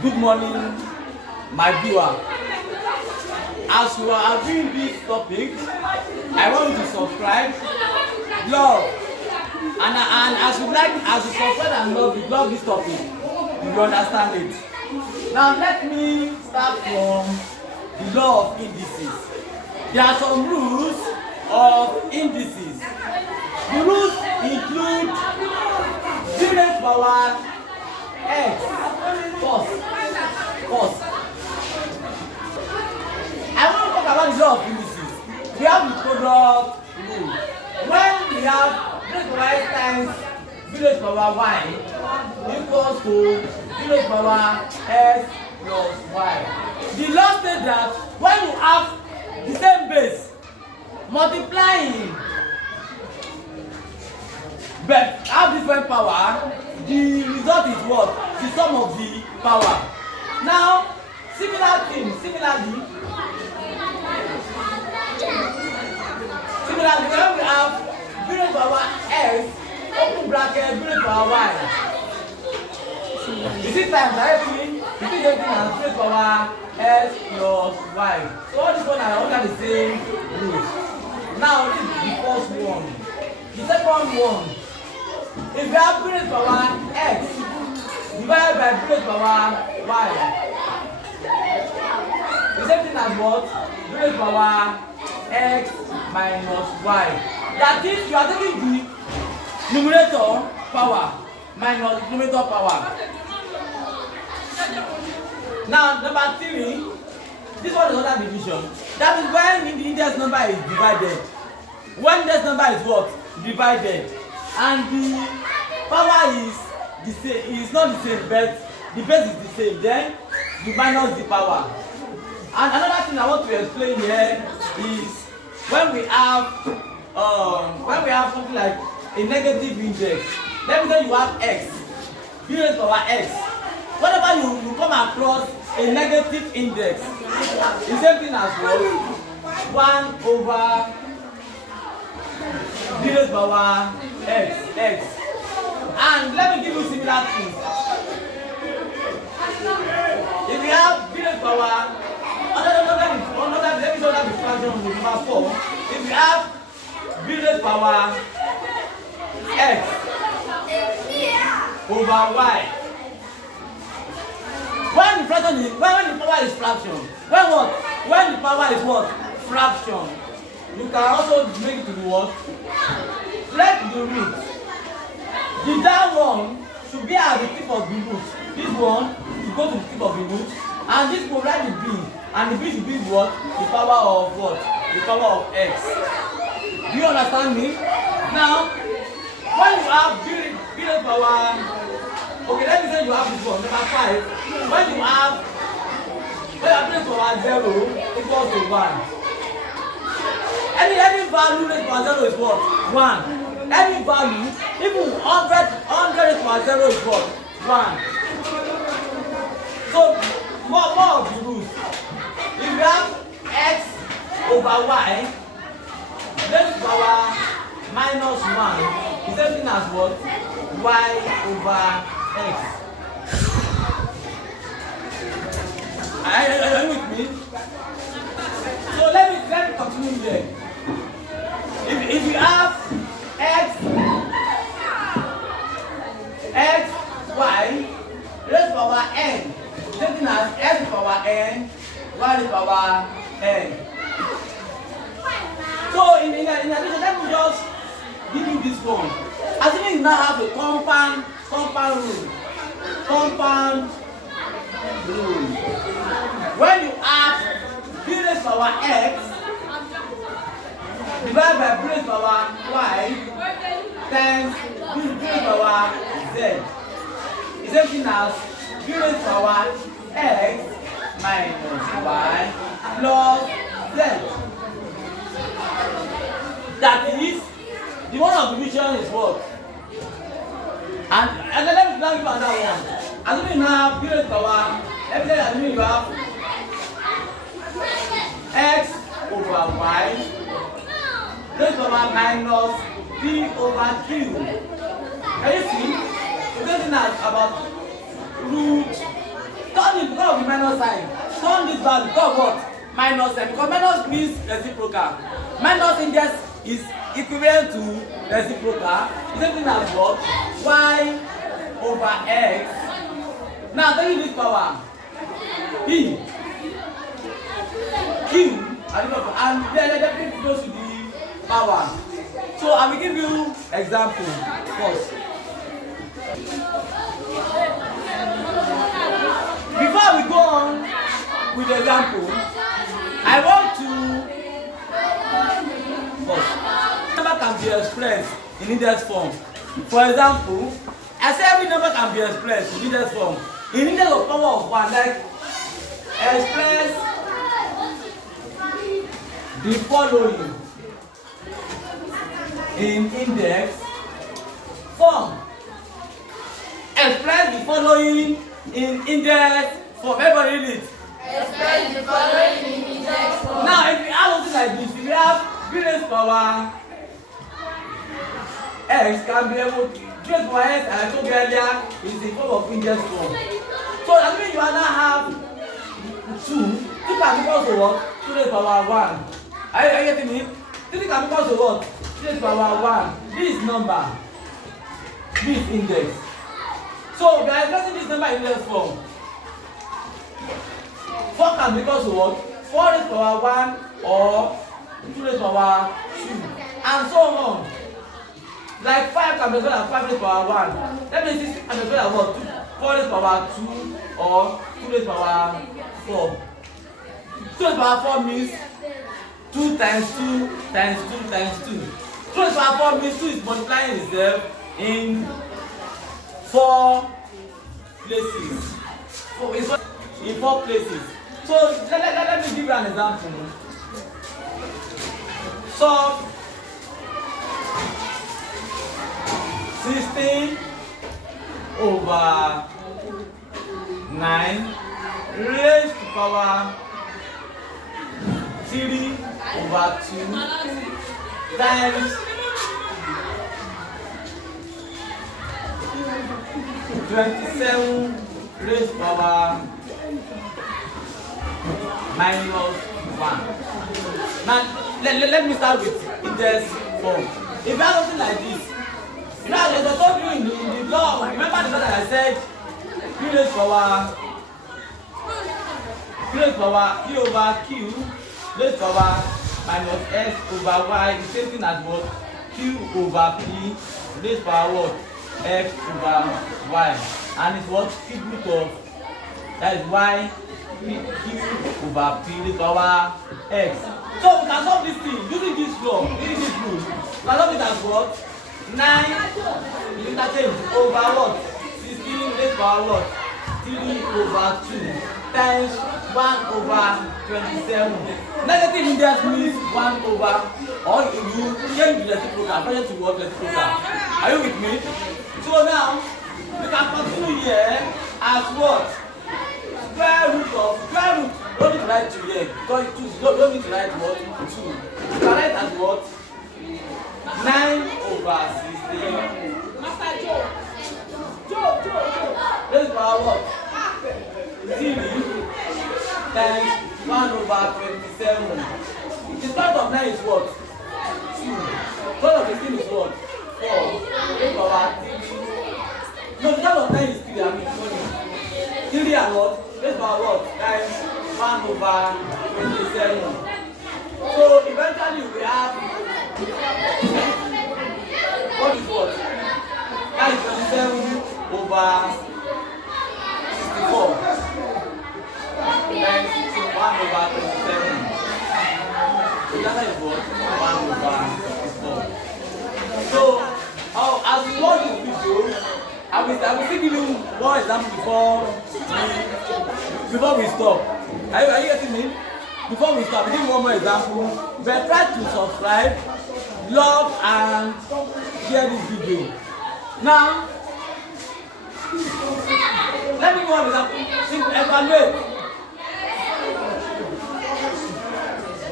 Good morning, my viewer. As you are viewing this topic, I want you to subscribe, love, and as you subscribe and love this topic, you will understand it. Now let me start from the law of indices. There are some rules of indices. The rules include 0 power x cos. I want to talk about the law of indices. We have the product rule. When we have 0 power x times 0 power y equals to 0 power x plus y. The law says that when you have the same base multiplying but have different power, the result is what? The sum of the power. Now, similarly, when we have 0 power x open bracket 0 power y, you see times directly, you see everything as 0 power x plus y. So all this one are under the same rules. Now this is the first one. The second one, if you have 0 power x divided by 0 power y, the same thing as what? 0 power x minus y. That is, you are taking the numerator power minus denominator power. Now, number 3, this one is another division. That is when the index number is divided. When index number is what? Divided. And the power is the same, is not the same, but the base is the same. Then you minus the power. And another thing I want to explain here is when we have something like a negative index. Let me say you have x, 0 power x. Whenever you come across a negative index, the same thing as what? 1 over 0 power x. And let me give you similar things. If we have 0 power, let me show that the fraction of number 4. If we have 0 power x over y, when the power is fraction, when the power is what? Fraction, you can also make it to the what? Let the root. The down one should be at the tip of the root. This one should go to the tip of the root, and this will write the b, and the b should be what? The power of what? The power of x. Do you understand me? Now, when you have 0 power, okay, let me say you have this one, number 5. When you have 0 power 0 equals to 1. Any value raised by 0 is what? 1. Any value, even 100 raised by 0 is what? 1. So, more of the rules. If you have x over y, raised power minus 1, the same thing as what? Y over x. Are you with me? So let me continue here. If you have x y raised power n, same thing as x power n, y raised power n. So in addition, let me just give you this one. Assuming you now have a compound rule. When you have 0 power x divided by 0 power y times 0 power z, the same thing as 0 power x minus y plus z. That is, the one of division is what? And then let me give another one. Assuming you have 0 power, let me say assuming you have x over y, 0 power minus p over q. Can you see? The same thing as about root. Turn minus sign. Turn this back because what? Minus sign. Because minus means reciprocal. Minus index is equivalent to reciprocal. The same thing as what? Y over x. Now taking this power. P. Q. And then it goes to the power. So I will give you example first. Before we go on with the example, I want to first, number can be expressed in index form. For example, I say every number can be expressed in index form. In index of power of 1, like express the following in index form. Express the following in index form. Everybody read it. Express the following in index form. Now, if we have something like this, if we have b raised power x can be able to b raised power x, as I told you earlier, is in form of index form. So that means you now have 2. 2 can be equal to what? 2 raised power 1. Are you getting me? 3 can be equal to what? 3 raised power 1. This number, this index. So we are expressing this number in index form. 4 can be equal to what? 4 raised power 1 or 2 raised power 2, and so on. Like 5 can be equal to 5 raised power 1. That means 6 can be equal to what? 4 raised power 2 or 2 raised power 4. 2 raised power 4 means 2 times 2 times 2 times 2. 2 raised power 4 means 2 is multiplying itself in 4 places. In 4 places. So let me give you an example. So 16 over 9 raised to power 3 over 2 times 27 raised to power minus 1. Now let me start with index form. If you have something like this, you know, as I told you in the law, remember the law that I said p raised power p over q raised power minus s over y, the same thing as what? Q over p raised power what? X over y, and it's what? Cube root of, that is y q over p raised power x. So we can solve this thing using this law, using this rule. We can solve it as what? 9 interchange over what? 16 raised power what? 3 over 2 times 1 over 27. Negative index means 1 over, or you change the reciprocal, change to what? Reciprocal. Are you with me? So now we can continue here as what? Square root of, square root. Don't need to write 2 here because don't need to write what? 2. You can write as what? 9 over 16. Master Joe. Raised power what? 3 times 1 over 27. The part of 9 is what? 2. Part of 15 is what? 4. Raised power 3. No, the part of 9 is 3. I mean, sorry. 3 and what? Raised power what? Times 1 over 27. So eventually we have what is what? That is 27 over 64 times 1 over 27. So that is what? 1 over 64. So as we watch this video, I will still give you one example before we stop. Are you getting me? Before we stop, give one more example. But try to subscribe, love, and share this video. Now, let me give one example. Evaluate.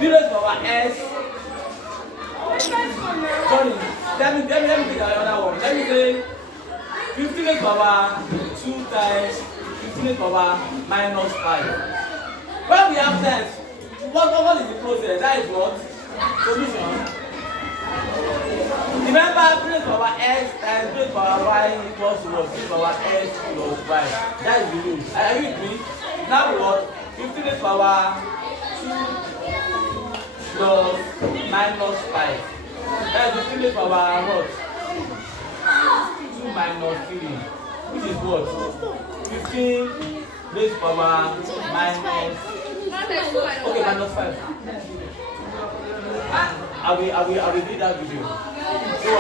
B raised power s. Sorry, let me take another one. Let me say 15 raised power 2 times 15 raised power minus 5. When we have sense, what is the process? That is what? Solution. Remember, 15 raised power x times 15 raised power y equals to what? 15 raised power x plus y. That is the rule. Are you with me? Now what? 15 raised power 2 plus minus 5. That is 15 raised power what? 2 minus 3. Which is what? 15 raised power minus. Okay, minus 5. I will do that video. So